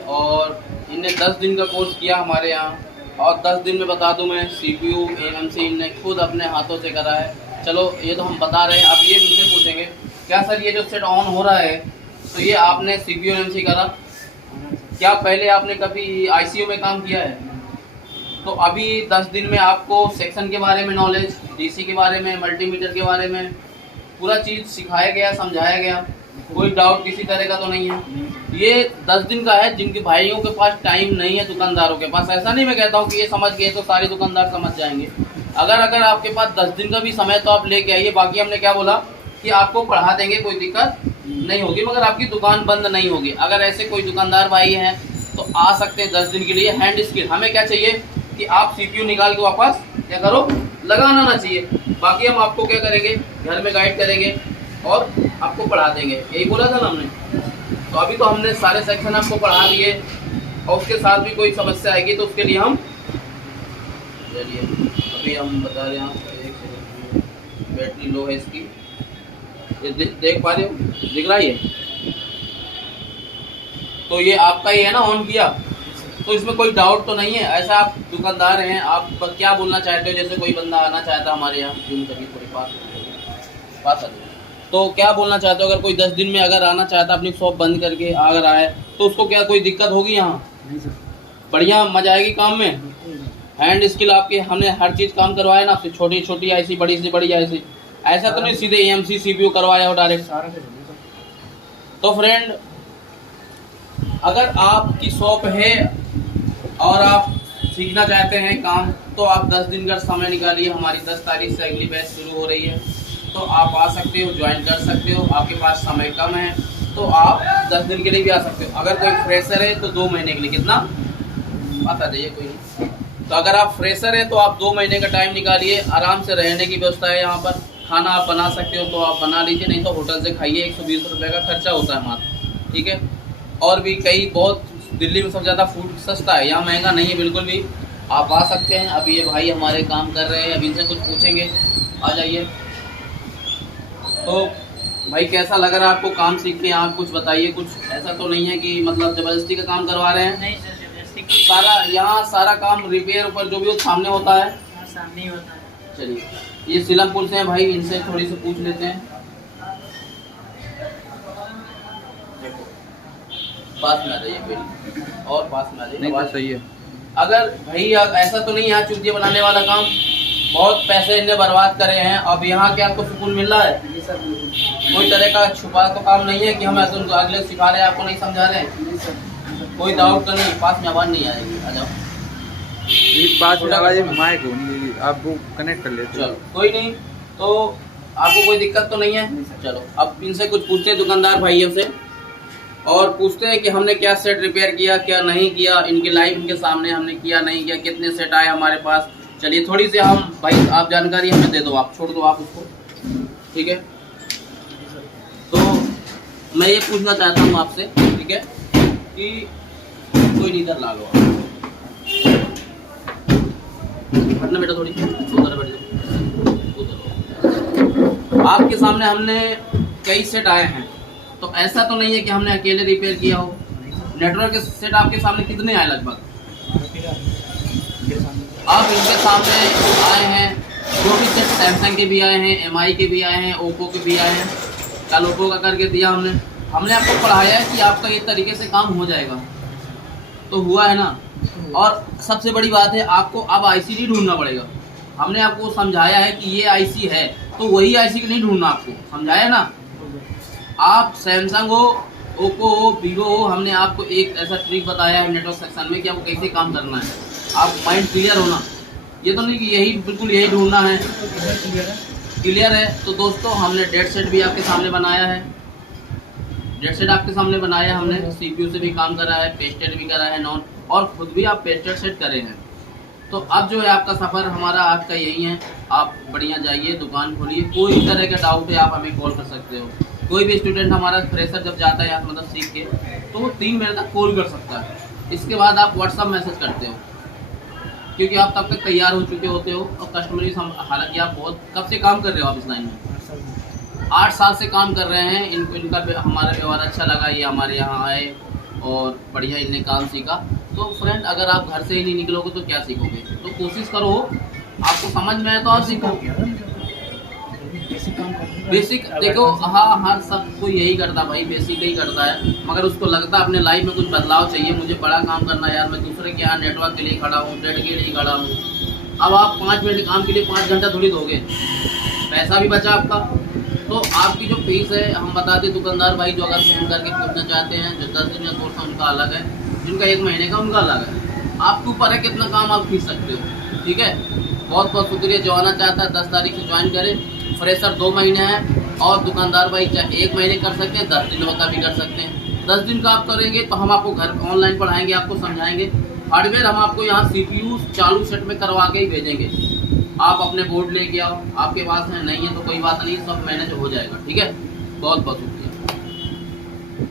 और इनने 10 दिन का कोर्स किया हमारे यहाँ, और 10 दिन में बता दूं मैं CPU AMC इनने खुद अपने हाथों से करा है। चलो ये तो हम बता रहे हैं, अब ये मुझसे पूछेंगे क्या सर ये जो सेट ऑन हो रहा है तो ये आपने CPU AMC करा, क्या पहले आपने कभी ICU में काम किया है? तो अभी 10 दिन में आपको सेक्शन के बारे में नॉलेज, DC के बारे में, मल्टीमीटर के बारे में पूरा चीज़ सिखाया गया, समझाया गया, कोई डाउट किसी तरह का तो नहीं है। ये 10 दिन का है जिनके भाइयों के पास टाइम नहीं है, दुकानदारों के पास। ऐसा नहीं मैं कहता हूँ कि ये समझ गए तो सारे दुकानदार समझ जाएंगे। अगर आपके पास 10 दिन का भी समय तो आप लेके आइए। बाकी हमने क्या बोला कि आपको पढ़ा देंगे, कोई दिक्कत नहीं होगी, मगर आपकी दुकान बंद नहीं होगी। अगर ऐसे कोई दुकानदार भाई हैं तो आ सकते हैं 10 दिन के लिए। हैंड स्किल हमें क्या चाहिए कि आप CPU निकाल के वापस क्या करो, लगाना ना चाहिए। बाकी हम आपको क्या करेंगे, घर में गाइड करेंगे और आपको पढ़ा देंगे, यही बोला था ना हमने। तो अभी तो हमने सारे सेक्शन आपको पढ़ा दिए, और उसके साथ भी कोई समस्या आएगी तो उसके लिए हम चलिए अभी हम बता रहे हैं। बैटरी लो है इसकी, ये देख पा रहे हो, दिख रहा है? तो ये आपका ही है ना, ऑन किया तो इसमें कोई डाउट तो नहीं है। ऐसा आप दुकानदार हैं, आप क्या बोलना चाहते हो? जैसे कोई बंदा आना चाहता हमारे यहाँ, थोड़ी पास तो क्या बोलना चाहते हो? अगर कोई 10 दिन में अगर आना चाहता अपनी शॉप बंद करके अगर आए तो उसको क्या कोई दिक्कत होगी? यहाँ बढ़िया मजा आएगी काम में। हैंड स्किल आपके, हमने हर चीज़ काम करवाया ना आपसे, छोटी छोटी IC, बड़ी से बड़ी IC। ऐसा तो नहीं सीधे AMC CPU करवाया हो डायरेक्ट। तो फ्रेंड, अगर आपकी शॉप है और आप सीखना चाहते हैं काम, तो आप 10 दिन का समय निकालिए। हमारी 10 तारीख से अगली बैच शुरू हो रही है, तो आप आ सकते हो, ज्वाइन कर सकते हो। आपके पास समय कम है तो आप 10 दिन के लिए भी आ सकते हो। अगर कोई फ्रेशर है तो 2 महीने के लिए, कितना बता जाइए कोई नहीं। तो अगर आप फ्रेशर है तो आप 2 महीने का टाइम निकालिए। आराम से रहने की व्यवस्था है यहाँ पर, खाना आप बना सकते हो तो आप बना लीजिए, नहीं तो होटल से खाइए। 120 रुपये का खर्चा होता है मात्र, ठीक है। और भी कई बहुत, दिल्ली में सबसे ज़्यादा फूड सस्ता है, यहाँ महंगा नहीं है बिल्कुल भी। आप आ सकते हैं। अभी ये भाई हमारे काम कर रहे हैं, अभी इनसे कुछ पूछेंगे, आ जाइए। तो भाई कैसा लग रहा है आपको काम सीख के? आप कुछ बताइए। कुछ ऐसा तो नहीं है कि मतलब ज़बरदस्ती का काम करवा रहे हैं? नहीं सर, ज़बरदस्ती सारा यहाँ सारा काम रिपेयर ऊपर जो भी सामने होता है, सामने ही होता है। चलिए ये सिलमपुर से हैं भाई, इनसे थोड़ी सी पूछ लेते हैं। पास में आ जाइए कोई, और पास में आ जाइए। नहीं तो सही है। अगर भाई ऐसा तो नहीं है चूतिया बनाने वाला काम, बहुत पैसे इनने बर्बाद करे हैं। अब यहाँ के आपको सुकून मिल रहा है? कोई तरह का छुपा तो काम नहीं है कि हम ऐसे उनको अगले सिखा रहे हैं, आपको नहीं समझा रहे हैं? कोई डाउट तो नहीं? पास में आवाज़ नहीं आएगी, आ जाओ। पास में आवाज़ माइक होगी, आप वो कनेक्ट कर लेते। चलो कोई नहीं, तो आपको कोई दिक्कत तो नहीं है? चलो अब इनसे कुछ पूछते हैं दुकानदार भाइयों से, और पूछते हैं कि हमने क्या सेट रिपेयर किया, क्या नहीं किया। इनके लाइव इनके सामने हमने किया नहीं किया, कितने सेट आए हमारे पास। चलिए थोड़ी सी हम भाई आप जानकारी हमें दे दो, आप छोड़ दो आप उसको, ठीक है। तो मैं ये पूछना चाहता हूँ आपसे, ठीक है, कि कोई नहीं इधर ला लो, हटना बेटा, थोड़ी उधर बैठ जाओ। आपके सामने हमने कई सेट आए हैं, तो ऐसा तो नहीं है कि हमने अकेले रिपेयर किया हो। नेटवर्क के सेट आपके सामने कितने आए लगभग? आप इनके सामने आए हैं, जो भी सेट सैमसंग के भी आए हैं, MI के भी आए हैं, ओप्पो के भी आए हैं। कल ओप्पो का करके दिया हमने आपको पढ़ाया है कि आपका ये तरीके से काम हो जाएगा, तो हुआ है ना। और सबसे बड़ी बात है, आपको अब IC नहीं ढूंढना पड़ेगा। हमने आपको समझाया है कि ये IC है, तो वही IC नहीं ढूंढना, आपको समझाया ना। आप सैमसंग हो, ओप्पो हो, वीवो हो, हमने आपको एक ऐसा ट्रिक बताया है नेटवर्क सेक्शन में कि आपको कैसे काम करना है। आप माइंड क्लियर होना, ये तो नहीं कि यही बिल्कुल यही ढूंढना है। क्लियर है? तो दोस्तों हमने डेट सेट भी आपके सामने बनाया है, डेट सेट आपके सामने बनाया हमने। CPU से भी काम करा है, पेस्टेड भी करा है नॉन, और खुद भी आप पेस्टेड सेट करे हैं। तो अब जो है आपका सफ़र हमारा आज का यही है। आप बढ़िया जाइए, दुकान खोलिए, कोई तरह का डाउट है आप हमें कॉल कर सकते हो। कोई भी स्टूडेंट हमारा फ्रेशर जब जाता है यहाँ मतलब सीख के, तो वो 3 महीने तक कॉल कर सकता है। इसके बाद आप व्हाट्सअप मैसेज करते हो, क्योंकि आप तब तक तैयार हो चुके होते हो। और कस्टमरी, हालांकि आप बहुत कब से काम कर रहे हो आप इस लाइन में? 8 साल से काम कर रहे हैं। इनका हमारा व्यवहार अच्छा लगा, ये हमारे यहाँ आए, और बढ़िया इनने काम सीखा। तो फ्रेंड अगर आप घर से ही नहीं निकलोगे तो क्या सीखोगे? तो कोशिश करो, आपको समझ में आए तो आप सीखो। बेसिक देखो, हाँ हर सब कोई यही करता भाई, बेसिक ही करता है, मगर उसको लगता है अपने लाइफ में कुछ बदलाव चाहिए, मुझे बड़ा काम करना है यार, मैं दूसरे के यहाँ नेटवर्क के लिए खड़ा हूँ, डेट के लिए खड़ा हूँ। अब आप 5 मिनट काम के लिए 5 घंटा थोड़ी दोगे, पैसा भी बचा आपका। तो आपकी जो फीस है हम बता दें, दुकानदार भाई जो अगर फोन करके पूछना चाहते हैं, जो 10 दिन का कोर्स है उनका अलग है, जिनका 1 महीने का उनका अलग है। आपके ऊपर है कितना काम आप खींच सकते हो। ठीक है, बहुत बहुत शुक्रिया। जो आना चाहता है 10 तारीख से ज्वाइन करें। फ्रेशर 2 महीने है और दुकानदार भाई चाहे 1 महीने कर सकते हैं, 10 दिन का भी कर सकते हैं। 10 दिन का आप करेंगे तो हम आपको घर ऑनलाइन पढ़ाएंगे, आपको समझाएंगे। हार्डवेयर हम आपको यहाँ CPU चालू सेट में करवा के ही भेजेंगे। आप अपने बोर्ड लेके आओ, आपके पास है नहीं है तो कोई बात नहीं, सब मैनेज हो जाएगा। ठीक है, बहुत बहुत शुक्रिया।